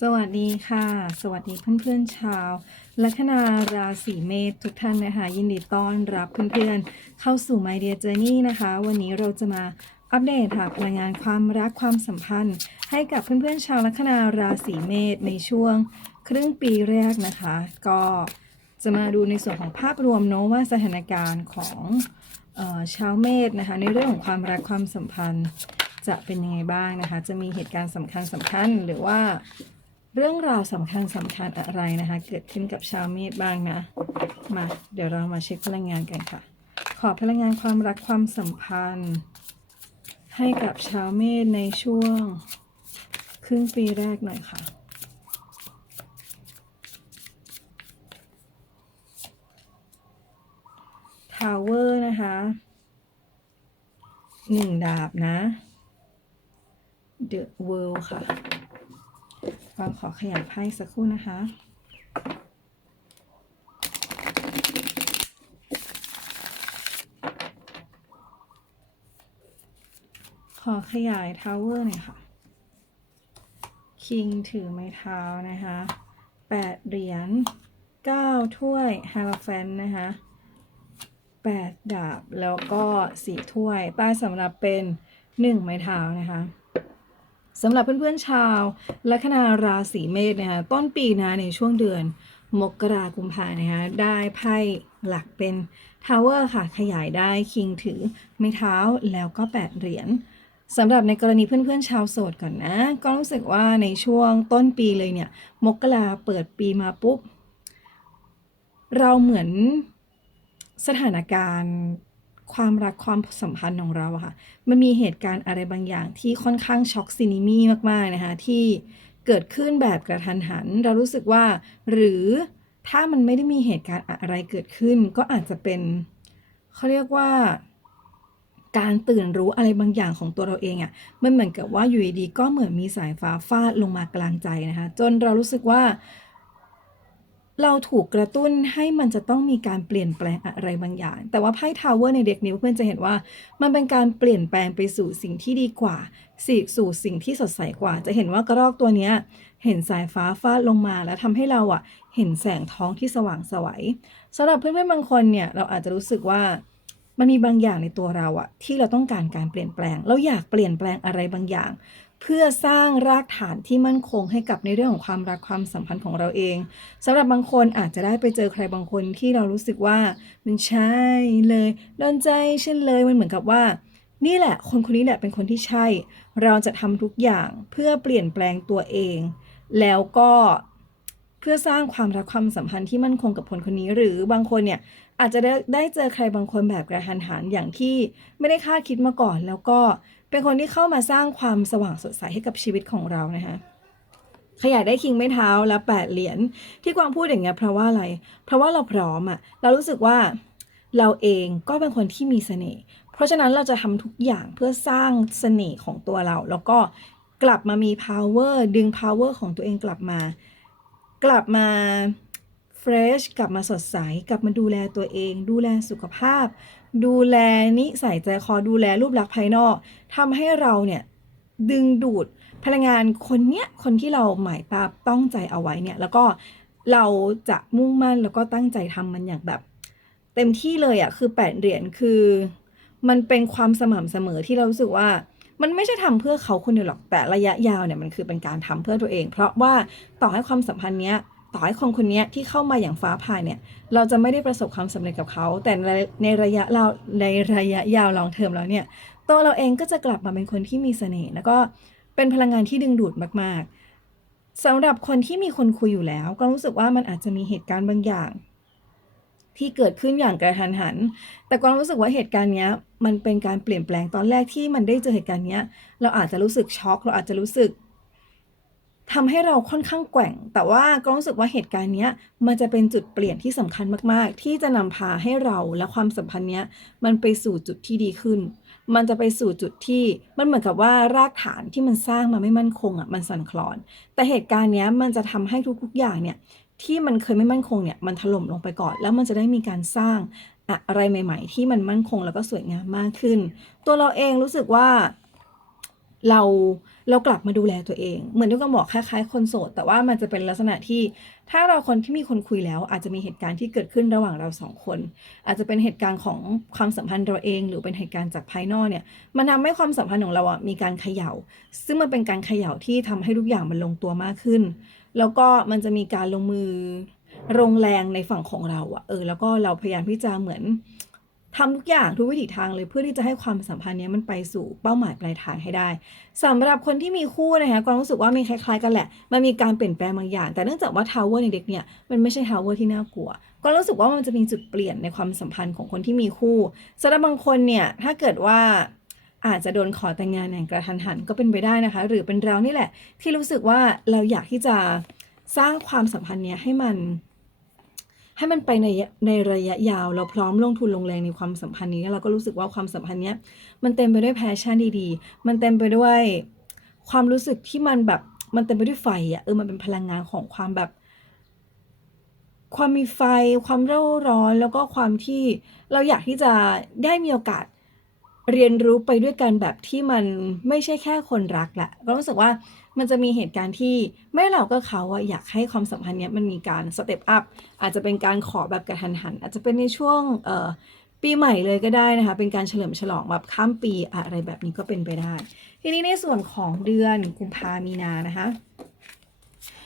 สวัสดีค่ะ สวัสดีเพื่อนๆชาวลัคนาราศีเมษทุกท่านนะคะ ยินดีต้อนรับเพื่อนๆ เข้าสู่ My Dear Journey นะคะ วันนี้เราจะมาอัปเดตค่ะพลังงานความรักความสัมพันธ์ ให้กับเพื่อนๆชาวลัคนาราศีเมษในช่วงครึ่งปีแรกนะคะ ก็จะมาดูในส่วนของภาพรวมเนอะว่าสถานการณ์ของออชาวเมษนะคะ ในเรื่องของความรักความสัมพันธ์จะเป็นยังไงบ้างนะคะ จะมีเหตุการณ์สำคัญสำคัญหรือว่า เรื่องราวสำคัญสำคัญอะไรนะคะ เกิดขึ้นกับชาวเมษบ้างนะ มาเดี๋ยวเรามาเช็คพลังงานกันค่ะ ขอพลังงานความรักความสัมพันธ์ ให้กับชาวเมษในช่วง ครึ่งปีแรกหน่อยค่ะทาวเวอร์นะคะหนึ่งดาบนะ The World ค่ะ ก็ขอขยายไพ่สักครู่นะคะขอขยายทาวเวอร์หน่อยค่ะ คิงถือไม้เท้านะคะแปดเหรียญเก้าถ้วยฮาราแฟนนะคะแปดดาบแล้วก็สี่ถ้วย ใต้สำหรับเป็นหนึ่งไม้เท้านะคะ สำหรับเพื่อนๆชาวลัคนาราศีเมษนะคะต้นปีนะในช่วงเดือนมกรากุมภานะคะได้ไพ่หลักเป็นทาวเวอร์ค่ะ ขยายได้คิงถือไม้เท้าแล้วก็ 8 เหรียญสำหรับในกรณีเพื่อนๆชาวโสดก่อนนะ ก็รู้สึกว่าในช่วงต้นปีเลยเนี่ย มกราเปิดปีมาปุ๊บ เราเหมือนสถานการณ์ ความรักความสัมพันธ์ของเราอะค่ะ มันมีเหตุการณ์อะไรบางอย่างที่ค่อนข้างช็อกซินิมี่มากๆนะคะที่เกิดขึ้นแบบกระทันหัน เรารู้สึกว่า หรือถ้ามันไม่ได้มีเหตุการณ์อะไรเกิดขึ้น ก็อาจจะเป็นเขาเรียกว่า การตื่นรู้อะไรบางอย่างของตัวเราเองอะ่ะมันเหมือนกับว่าอยู่ดีๆก็เหมือนมีสายฟ้าฟาดลงมากลางใจนะคะ จนเรารู้สึกว่า เราถูกกระตุ้นให้มันจะต้องมีการเปลี่ยนแปลงอะไรบางอย่าง แต่ว่าไพ่ทาวเวอร์ในเด็กนี้เพื่อนจะเห็นว่ามันเป็นการเปลี่ยนแปลงไปสู่สิ่งที่ดีกว่าสิสู่สิ่งที่สดใสกว่า จะเห็นว่ากระรอกตัวเนี้ยเห็นสายฟ้าฟาดลงมาแล้วทำให้เราอะเห็นแสงท้องที่สว่างสวัยสำหรับเพื่อนๆบางคนเนี่ยเราอาจจะรู้สึกว่ามันมีบางอย่างในตัวเราอะที่เราต้องการการเปลี่ยนแปลง เราอยากเปลี่ยนแปลงอะไรบางอย่าง เพื่อสร้างรากฐานที่มั่นคงให้กับในเรื่องของความรักความสัมพันธ์ของเราเอง สำหรับบางคนอาจจะได้ไปเจอใครบางคนที่เรารู้สึกว่ามันใช่เลยโดนใจเช่นเลยมันเหมือนกับว่า นี่แหละ คนคนนี้แหละเป็นคนที่ใช่ เราจะทำทุกอย่างเพื่อเปลี่ยนแปลงตัวเอง แล้วก็ พื่อสร้างความรักความสัมพันธ์ที่มั่นคงกับคนคนนี้ หรือบางคนเนี่ยอาจจะได้ได้เจอใครบางคนแบบกระทันหันอย่างที่ไม่ได้คาดคิดมาก่อน แล้วก็เป็นคนที่เข้ามาสร้างความสว่างสดใสให้กับชีวิตของเรานะคะขยายได้คิงไม่เท้าและแปดเหรียญที่กวางพูดอย่างเงี้ยเพราะว่าอะไร เพราะว่าเราพร้อมอะเรารู้สึกว่าเราเองก็เป็นคนที่มีเสน่ห์เพราะฉะนั้นเราจะทำทุกอย่างเพื่อสร้างเสน่ห์ของตัวเรา แล้วก็กลับมามี power ดึง power ของตัวเองกลับมา กลับมา fresh กลับมาสดใส กลับมาดูแลตัวเอง ดูแลสุขภาพ ดูแลนิสัยใจคอดูแลรูปลักษณ์ภายนอกทำให้เราเนี่ยดึงดูดพลังงานคนเนี้ยคนที่เราหมายตาต้องใจเอาไว้เนี่ยแล้วก็เราจะมุ่งมั่นแล้วก็ตั้งใจทำมันอย่างแบบ เต็มที่เลยอะ่ะคือแปดเหรียญคือ มันเป็นความสม่ำเสมอที่เรารู้สึกว่า มันไม่ใช่ทำเพื่อเขาคนเดียวหรอกแต่ระยะยาวเนี่ยมันคือเป็นการทำเพื่อตัวเอง เพราะว่าต่อให้ความสัมพันธ์เนี้ยต่อให้คนคนเนี้ยที่เข้ามาอย่างฟ้าผ่าเนี่ย เราจะไม่ได้ประสบความสำเร็จกับเขา แต่ในในระยะเราในระยะยาวลองเทอมแล้วเนี่ย ตัวเราเองก็จะกลับมาเป็นคนที่มีเสน่ห์แล้วก็เป็นพลังงานที่ดึงดูดมาก ๆสำหรับคนที่มีคนคุยอยู่แล้ว ก็รู้สึกว่ามันอาจจะมีเหตุการณ์บางอย่าง ที่เกิดขึ้นอย่างกระทันหัน แต่ก็รู้สึกว่าเหตุการณ์เนี้ยมันเป็นการเปลี่ยนแปลงตอนแรกที่มันได้เจอเหตุการณ์เนี้ย เราอาจจะรู้สึกช็อก เราอาจจะรู้สึกทำให้เราค่อนข้างแกว่ง แต่ว่าก็รู้สึกว่าเหตุการณ์เนี้ยมันจะเป็นจุดเปลี่ยนที่สำคัญมากๆ ที่จะนำพาให้เราและความสัมพันธ์เนี้ยมันไปสู่จุดที่ดีขึ้น มันจะไปสู่จุดที่มันเหมือนกับว่ารากฐานที่มันสร้างมาไม่มั่นคงอะมันสั่นคลอน แต่เหตุการณ์เนี้ยมันจะทำให้ทุกๆอย่างเนี่ย ที่มันเคยไม่มั่นคงเนี่ยมันถล่มลงไปก่อน แล้วมันจะได้มีการสร้างอะไรใหม่ ๆ ที่มันมั่นคงแล้วก็สวยงามมากขึ้น ตัวเราเองรู้สึกว่าเราเรากลับมาดูแลตัวเอง เหมือนที่ก็บอกคล้ายๆ คนโสด แต่ว่ามันจะเป็นลักษณะที่ ถ้าเราคนที่มีคนคุยแล้ว อาจจะมีเหตุการณ์ที่เกิดขึ้นระหว่างเราสองคน อาจจะเป็นเหตุการณ์ของความสัมพันธ์เราเอง หรือเป็นเหตุการณ์จากภายนอกเนี่ยมันทำให้ความสัมพันธ์ของเราอะมีการเขย่า ซึ่งมันเป็นการเขย่าที่ทำให้ทุกอย่างมันลงตัวมากขึ้น แล้วก็มันจะมีการลงมือลงแรงในฝั่งของเราอะเออแล้วก็เราพยายามที่จะเหมือนทำทุกอย่างทุกวิถีทางเลยเพื่อที่จะให้ความสัมพันธ์นี้มันไปสู่เป้าหมายปลายทางให้ได้สำหรับคนที่มีคู่นะคะก็รู้สึกว่ามีคล้ายๆกันแหละ มันมีการเปลี่ยนแปลงบางอย่าง แต่เนื่องจากว่าทาวเวอร์ในเด็กเนี่ยมันไม่ใช่ทาวเวอร์ที่น่ากลัว ก็รู้สึกว่ามันจะมีจุดเปลี่ยนในความสัมพันธ์ของคนที่มีคู่สำหรับบางคนเนี่ยถ้าเกิดว่า อาจจะโดนขอแต่งงานอย่างกระทันหันก็เป็นไปได้นะคะ หรือเป็นเรานี่แหละ ที่รู้สึกว่าเราอยากที่จะสร้างความสัมพันธ์เนี้ยให้มันให้มันไปในในระยะยาวเราพร้อมลงทุนลงแรงในความสัมพันธ์นี้เราก็รู้สึกว่าความสัมพันธ์เนี้ยมันเต็มไปด้วยแพชชั่นดีๆ มันเต็มไปด้วยความรู้สึกที่มันแบบมันเต็มไปด้วยไฟอะเออมันเป็นพลังงานของความแบบ ความมีไฟ ความเร่าร้อน แล้วก็ความที่เราอยากที่จะได้มีโอกาส เรียนรู้ไปด้วยกันแบบที่มันไม่ใช่แค่คนรักแหละก็รู้สึกว่ามันจะมีเหตุการณ์ที่ไม่เราก็เขาอะอยากให้ความสัมพันธ์เนี้ยมันมีการสเต็ปอัพอาจจะเป็นการขอแบบกระทันหัน อาจจะเป็นในช่วงเอ่อปีใหม่เลยก็ได้นะคะ เป็นการเฉลิมฉลองแบบข้ามปีอะไรแบบนี้ก็เป็นไปได้ ทีนี้ในส่วนของเดือนกุมภามีนานะคะ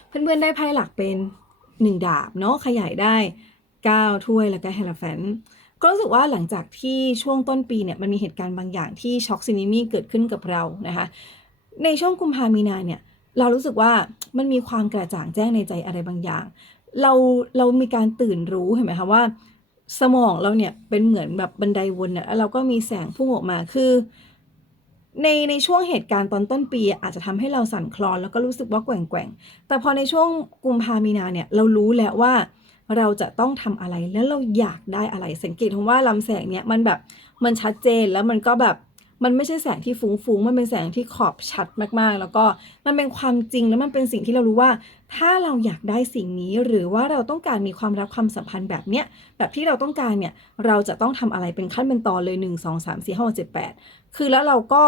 เพื่อนๆได้ไพ่หลักเป็นหนึ่งดาบเนาะขยายได้เก้าถ้วยแล้วก็เฮลแฟน ก็รู้สึกว่าหลังจากที่ช่วงต้นปีเนี่ยมันมีเหตุการณ์บางอย่างที่ช็อกซินิมี่เกิดขึ้นกับเรานะคะ ในช่วงกุมภามีนาเนี่ยเรารู้สึกว่ามันมีความกระจ่างแจ้งในใจอะไรบางอย่าง เราเรามีการตื่นรู้เห็นไหมคะว่า สมองเราเนี่ยเป็นเหมือนแบบบันไดวนเนี่ยแล้วเราก็มีแสงพุ่งออกมาคือ ในในช่วงเหตุการณ์ตอนต้นปีอาจจะทำให้เราสั่นคลอนแล้วก็รู้สึกว่าแกว่งแกว่งแต่พอในช่วงกุมภามีนาเนี่ยเรารู้แล้วว่า เราจะต้องทำอะไรแล้วเราอยากได้อะไร สังเกตว่าลำแสงเนี่ยมันแบบมันชัดเจนแล้วมันก็แบบมันไม่ใช่แสงที่ฟุ้งๆ มันเป็นแสงที่ขอบชัดมากๆ แล้วก็มันเป็นความจริงแล้วมันเป็นสิ่งที่เรารู้ว่า ถ้าเราอยากได้สิ่งนี้ หรือว่าเราต้องการมีความรักความสัมพันธ์แบบเนี้ย แบบที่เราต้องการเนี่ย เราจะต้องทำอะไรเป็นขั้นเป็นตอนเลย 1 2 3 4 5 6 7 8 คือแล้วเราก็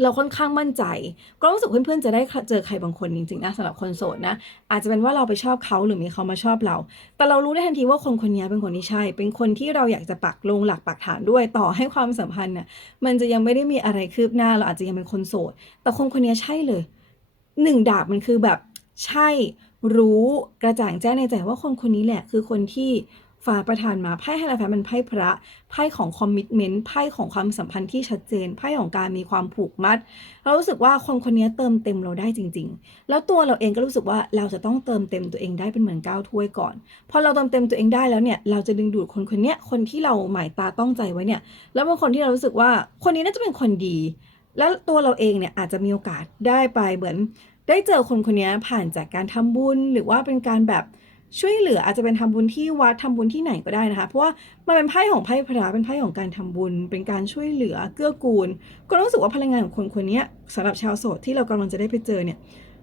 เราค่อนข้างมั่นใจ ก็รู้สึกเพื่อนๆจะได้เจอใครบางคนจริงๆนะสำหรับคนโสดนะ อาจจะเป็นว่าเราไปชอบเขาหรือมีเขามาชอบเรา แต่เรารู้ได้ทันทีว่าคนคนนี้เป็นคนที่ใช่ เป็นคนที่เราอยากจะปักลงหลักปักฐานด้วยต่อให้ความสัมพันธ์เนี่ยมันจะยังไม่ได้มีอะไรคืบหน้าเราอาจจะยังเป็นคนโสด แต่คนคนนี้ใช่เลยหนึ่งดาบมันคือแบบใช่รู้กระจ่างแจ้งในใจว่าคนคนนี้แหละ คือคนที่ ฟ้าประทานมาไพ่ไฮไลท์แฟมันไพ่พระไพ่ของคอมมิชเมนต์ไพ่ของความสัมพันธ์ที่ชัดเจนไพ่ของการมีความผูกมัด เรารู้สึกว่าคนคนนี้เติมเต็มเราได้จริง ๆ แล้วตัวเราเองก็รู้สึกว่าเราจะต้องเติมเต็มตัวเองได้เป็นเหมือนก้าวถ้วยก่อนพอเราเติมเต็มตัวเองได้แล้วเนี่ยเราจะดึงดูดคนคนนี้คนที่เราหมายตาต้องใจไว้เนี่ย แล้วบางคนที่เรารู้สึกว่าคนนี้น่าจะเป็นคนดี แล้วตัวเราเองเนี่ยอาจจะมีโอกาสได้ไปเหมือนได้เจอคนคนนี้ผ่านจากการทำบุญหรือว่าเป็นการแบบ ช่วยเหลืออาจจะเป็นทำบุญที่วัดทำบุญที่ไหนก็ได้นะคะ เพราะว่ามันเป็นไพ่ของไพ่พระเป็นไพ่ของการทำบุญ เป็นการช่วยเหลือเกื้อกูล ก็รู้สึกว่าพลังงานของคนคนนี้สำหรับชาวโสดที่เรากำลังจะได้ไปเจอเนี่ย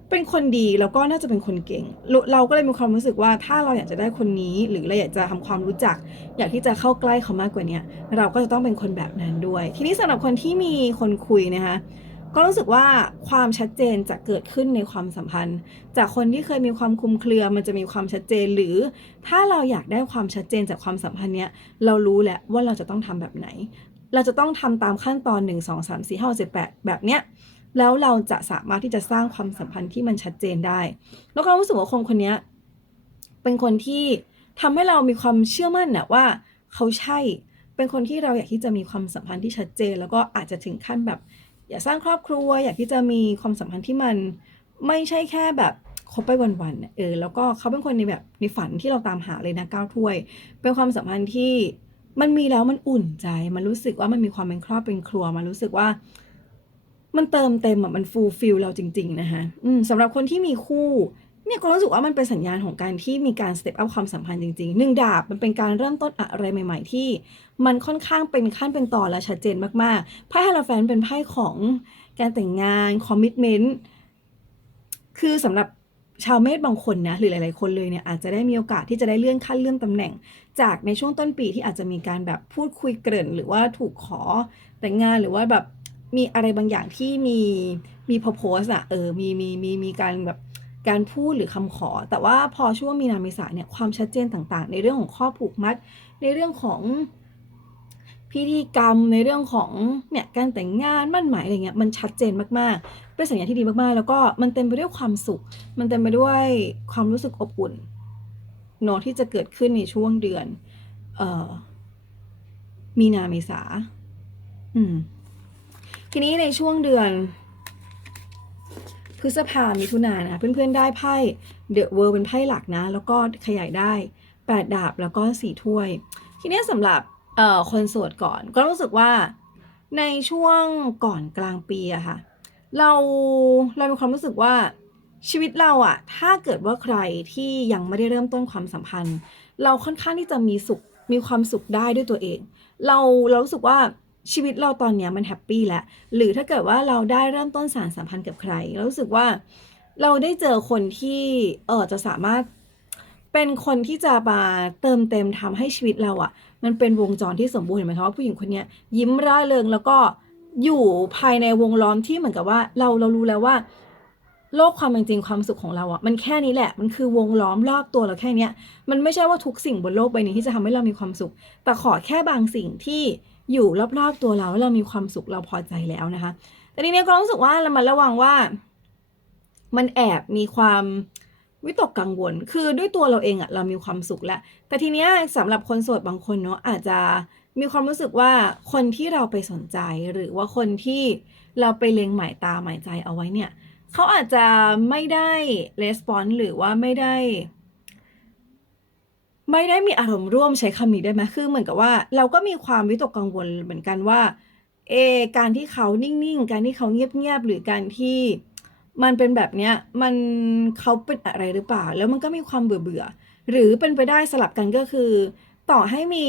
เป็นคนดีแล้วก็น่าจะเป็นคนเก่ง เราเราก็เลยมีความรู้สึกว่าถ้าเราอยากจะได้คนนี้ หรือเราอยากจะทำความรู้จัก อยากที่จะเข้าใกล้เขามากกว่านี้เราก็จะต้องเป็นคนแบบนั้นด้วย ทีนี้สำหรับคนที่มีคนคุยนะคะ ก็รู้สึกว่าความชัดเจนจะเกิดขึ้นในความสัมพันธ์ จากคนที่เคยมีความคุมเครือมันจะมีความชัดเจนหรือ ถ้าเราอยากได้ความชัดเจนจากความสัมพันธ์เนี้ยเรารู้แล้วว่าเราจะต้องทำแบบไหน เราจะต้องทำตามขั้นตอน 1 2 3 4 5 7 8 แบบเนี้ยแล้วเราจะสามารถที่จะสร้างความสัมพันธ์ที่มันชัดเจนได้ แล้วก็รู้สึกว่าคนคนนี้เป็นคนที่ทำให้เรามีความเชื่อมั่นนะว่าเขาใช่เป็นคนที่เราอยากที่จะมีความสัมพันธ์ที่ชัดเจน แล้วก็อาจจะถึงขั้นแบบ อยากสร้างครอบครัว อยากที่จะมีความสัมพันธ์ที่มันไม่ใช่แค่แบบคบไปวันๆเออแล้วก็เขาเป็นคนในแบบในฝันที่เราตามหาเลยนะก้าวถ้วย เป็นความสัมพันธ์ที่มันมีแล้วมันอุ่นใจ มันรู้สึกว่ามันมีความเป็นครอบเป็นครัว มันรู้สึกว่า มันเติมเต็มอะมันฟูลฟิลเราจริง ๆ นะคะอืมสำหรับคนที่มีคู่ เนี่ยก็รู้สึกว่ามันเป็นสัญญาณของการที่มีการสเต็ปอัพความสัมพันธ์จริงๆหนึ่งดาบมันเป็นการเริ่มต้นอะไรใหม่ ๆ ที่ มันค่อนข้างเป็นขั้นเป็นตอนและชัดเจนมากๆไพ่ฮาราแฟนเป็นไพ่ของการแต่งงานคอมมิชเมนต์คือสำหรับชาวเมษบางคนนะหรือหลาย ๆ คนเลยเนี่ยอาจจะได้มีโอกาสที่จะได้เลื่อนขั้นเลื่อนตำแหน่ง จากในช่วงต้นปีที่อาจจะมีการแบบพูดคุยเกริ่น หรือว่าถูกขอแต่งงานหรือว่าแบบมีอะไรบางอย่างที่มีมี purpose อะเออมีมีมีมีการแบบ การพูดหรือคำขอ แต่ว่าพอช่วงมีนาเมษาเนี่ยความชัดเจนต่างๆ ในเรื่องของข้อผูกมัด ในเรื่องของพิธีกรรมในเรื่องของเนี่ยการแต่งงานมั่นหมายอะไรเงี้ยมันชัดเจนมากๆ เป็นสัญญาณที่ดีมากๆ แล้วก็มันเต็มไปด้วยความสุข มันเต็มไปด้วยความรู้สึกอบอุ่นเนอะที่จะเกิดขึ้นในช่วงเดือนเอ่อมีนาเมษาอืมทีนี้ในช่วงเดือน พฤษภามิถุนานะ เพื่อนๆได้ไพ่เดอะเวิร์เป็นไพ่หลักนะ แล้วก็ขยายได้แปดดาบแล้วก็สี่ถ้วย ทีนี้สำหรับคนโสดก่อน ก็รู้สึกว่าในช่วงก่อนกลางปีอะค่ะ เราเรามีความรู้สึกว่าชีวิตเราอะถ้าเกิดว่าใครที่ยังไม่ได้เริ่มต้นความสัมพันธ์ เราค่อนข้างที่จะมีสุขมีความสุขได้ด้วยตัวเอง เราเรารู้สึกว่า ชีวิตเราตอนเนี้ยมันแฮปปี้แล้วหรือถ้าเกิดว่าเราได้เริ่มต้นสารสัมพันธ์กับใครเรารู้สึกว่าเราได้เจอคนที่เออจะสามารถเป็นคนที่จะมาเติมเต็มทำให้ชีวิตเราอะ่ะ มันเป็นวงจรที่สมบูรณ์เห็นไหมคะว่าผู้หญิงคนนี้ยิ้มร่าเริงแล้วก็อยู่ภายในวงล้อมที่เหมือนกับว่าเราเรารู้แล้วว่า โลกความเป็นจริงความสุขของเราอะ่ะมันแค่นี้แหละมันคือวงล้อมรอบตัวเราแค่เนี้ยมันไม่ใช่ว่าทุกสิ่งบนโลกใบนี้ที่จะทำให้เรามีความสุข แต่ขอแค่บางสิ่งที่ อยู่รอบๆตัวเราแล้วเรามีความสุขเราพอใจแล้วนะคะ แต่ทีนี้ก็รู้สึกว่าเรามาระวังว่า มันแอบมีความวิตกกังวล คือด้วยตัวเราเองอะเรามีความสุขแล้ว แต่ทีเนี้ยสำหรับคนโสดบางคนเนาะอาจจะมีความรู้สึกว่าคนที่เราไปสนใจหรือว่าคนที่เราไปเล็งหมายตาหมายใจเอาไว้เนี่ย เขาอาจจะไม่ได้レスปอนหรือว่าไม่ได้ ไม่ได้มีอารมณ์ร่วมใช้คำนี้ได้ไหมคือเหมือนกับว่า เราก็มีความวิตกกังวลเหมือนกันว่าเอการที่เขานิ่งๆ การที่เขาเงียบๆ หรือการที่มันเป็นแบบเนี้ยมันเขาเป็นอะไรหรือเปล่า แล้วมันก็มีความเบื่อๆ หรือเป็นไปได้สลับกันก็คือ ต่อให้มี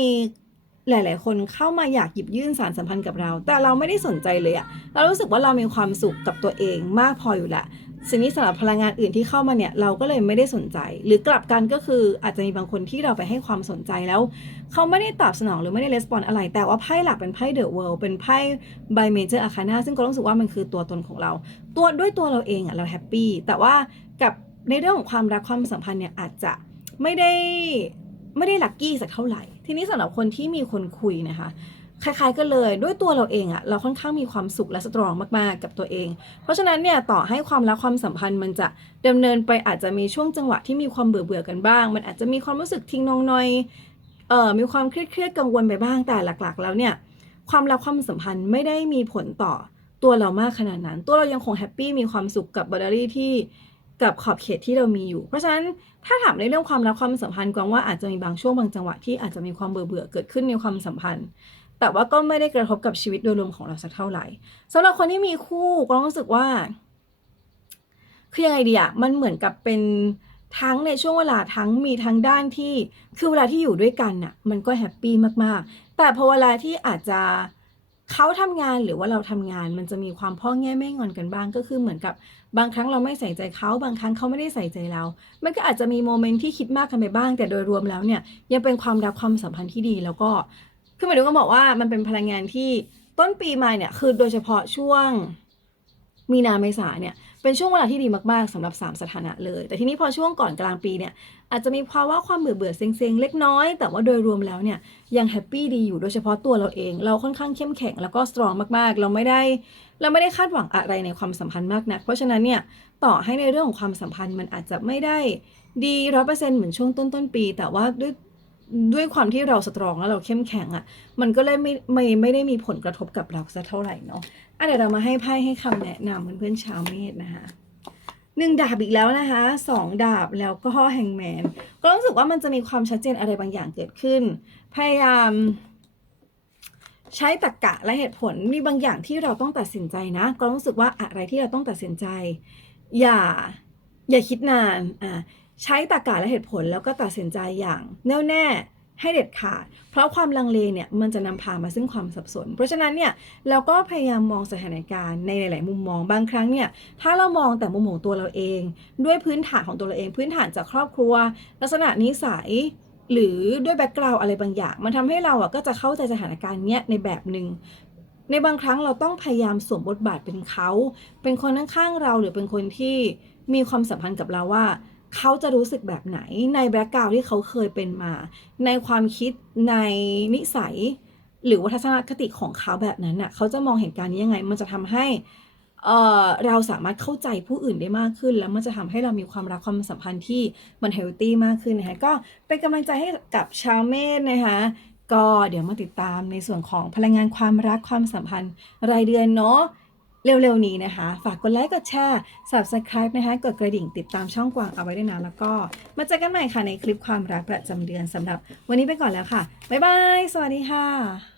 หลาย ๆ คนเข้ามาอยากหยิบยื่นสารสัมพันธ์กับเรา แต่เราไม่ได้สนใจเลยอะเรารู้สึกว่าเรามีความสุขกับตัวเองมากพออยู่และ สิ่งนี้สำหรับพลังงานอื่นที่เข้ามาเนี่ยเราก็เลยไม่ได้สนใจ หรือกลับกันก็คืออาจจะมีบางคนที่เราไปให้ความสนใจแล้ว เขาไม่ได้ตอบสนองหรือไม่ได้レスปอนอะไร แต่ว่าไพ่หลักเป็นไพ่เดอะเวิลด์เป็นไพ่ไบเมเจอร์อาคานาซึ่งก็รู้สึกว่ามันคือตัวตนของเรา ตัวด้วยตัวเราเองอะเราแฮปปี้แต่ว่ากับในเรื่องของความรักความสัมพันธ์เนี่ยอาจจะไม่ได้ไม่ได้ลัคกี้สักเท่าไหร่ ทีนี้สำหรับคนที่มีคนคุยนะคะ คล้ายๆกันเลยด้วยตัวเราเองอะเราค่อนข้างมีความสุขและสตรองมากๆกับตัวเอง เพราะฉะนั้นเนี่ยต่อให้ความรักความสัมพันธ์มันจะดำเนินไปอาจจะมีช่วงจังหวะที่มีความเบื่อเบื่อกันบ้าง มันอาจจะมีความรู้สึกทิ้งนองนอยเอ่อมีความเครียดเครียดกังวลไปบ้างแต่หลักๆ แล้วเนี่ยความรักความสัมพันธ์ไม่ได้มีผลต่อตัวเรามากขนาดนั้น ตัวเรายังคงแฮปปี้มีความสุขกับบาร์รี่ที่กับขอบเขตที่เรามีอยู่ เพราะฉะนั้นถ้าถามในเรื่องความรักความสัมพันธ์กวางว่าอาจจะมีบางช่วงบางจังหวะที่อาจจะมีความเบื่อเบื่อเกิดขึ้นในความสัมพันธ์ แต่ว่าก็ไม่ได้กระทบกับชีวิตโดยรวมของเราสักเท่าไหร่สำหรับคนที่มีคู่ก็รู้สึกว่า คือยังไงดีอะมันเหมือนกับเป็นทั้งในช่วงเวลาทั้งมีทั้งด้านที่คือเวลาที่อยู่ด้วยกันน่ะมันก็แฮปปี้มากๆ แต่พอเวลาที่อาจจะเขาทำงานหรือว่าเราทำงานมันจะมีความพ่อแง่แม่งอนกันบ้าง ก็คือเหมือนกับบางครั้งเราไม่ใส่ใจเขาบางครั้งเขาไม่ได้ใส่ใจเรา มันก็อาจจะมีโมเมนต์ที่คิดมากกันไปบ้าง แต่โดยรวมแล้วเนี่ยยังเป็นความรักความสัมพันธ์ที่ดี แล้วก็ คือหมายถึงก็บอกว่ามันเป็นพลังงานที่ต้นปีมาเนี่ยคือโดยเฉพาะช่วงมีนาเมษาเนี่ยเป็นช่วงเวลาที่ดีมาก ๆสำหรับ 3 สถานะเลย แต่ทีนี้พอช่วงก่อนกลางปีเนี่ยอาจจะมีภาวะความเบื่อเบื่อเซ็งๆ เล็กน้อย แต่ว่าโดยรวมแล้วเนี่ยยังแฮปปี้ดีอยู่โดยเฉพาะตัวเราเอง เราค่อนข้างเข้มแข็งแล้วก็สตรองมากๆ เราไม่ได้เราไม่ได้คาดหวังอะไรในความสัมพันธ์มากนัก เพราะฉะนั้นเนี่ยต่อให้ในเรื่องของความสัมพันธ์มันอาจจะไม่ได้ดีร้อยเปอร์เซ็นต์เหมือนช่วงต้นต้นๆปี แต่ว่าด้วย ด้วยความที่เราสตรองแล้วเราเข้มแข็งอะ่ะ มันก็เลยไม่ไม่ไม่ได้มีผลกระทบกับเราสักเท่าไหร่เนาะอะเดี๋ยวเรามาให้ไพ่ให้คำแนะนำเพื่อนๆชาวเมษนะคะหนึ่งดาบอีกแล้วนะคะสองดาบแล้วก็แฮงแมน ก็รู้สึกว่ามันจะมีความชัดเจนอะไรบางอย่างเกิดขึ้น พยายามใช้ตรรกะและเหตุผลมีบางอย่างที่เราต้องตัดสินใจนะ ก็รู้สึกว่าอะไรที่เราต้องตัดสินใจ อย่าอย่าคิดนานอ่า ใช้ตรรกะและเหตุผลแล้วก็ตัดสินใจอย่างแน่วแน่ให้เด็ดขาด เพราะความลังเลเนี่ยมันจะนำพามาซึ่งความสับสน เพราะฉะนั้นเนี่ยเราก็พยายามมองสถานการณ์ในหลาย ๆ มุมมอง บางครั้งเนี่ยถ้าเรามองแต่มุมมองตัวเราเอง ด้วยพื้นฐานของตัวเราเอง พื้นฐานจากครอบครัว ลักษณะนิสัยหรือด้วยแบ็กกราวอะไรบางอย่าง มันทำให้เราอะก็จะเข้าใจสถานการณ์เนี้ยในแบบหนึ่งในบางครั้งเราต้องพยายามสวมบทบาทเป็นเขา เป็นคนข้างๆเราหรือเป็นคนที่มีความสัมพันธ์กับเราว่า เขาจะรู้สึกแบบไหนในแบ็กกราวที่เขาเคยเป็นมา ในความคิดในนิสัย หรือว่าทัศนคติของเขาแบบนั้นน่ะเขาจะมองเหตุการณ์นี้ยังไง มันจะทำให้เอ่อเราสามารถเข้าใจผู้อื่นได้มากขึ้น แล้วมันจะทำให้เรามีความรักความสัมพันธ์ที่มันเฮลตี้มากขึ้นนะคะก็เป็นกำลังใจให้กับชาวเมษนะคะก็เดี๋ยวมาติดตามในส่วนของพลังงานความรักความสัมพันธ์รายเดือนเนาะ เร็วๆนี้นะคะ ฝากกดไลค์ กดแชร์ subscribe นะคะ กดกระดิ่งติดตามช่องกวางเอาไว้ด้วยนะ แล้วก็มาเจอกันใหม่ค่ะในคลิปความรักประจำเดือนสำหรับวันนี้ไปก่อนแล้วค่ะ บ๊ายบาย สวัสดีค่ะ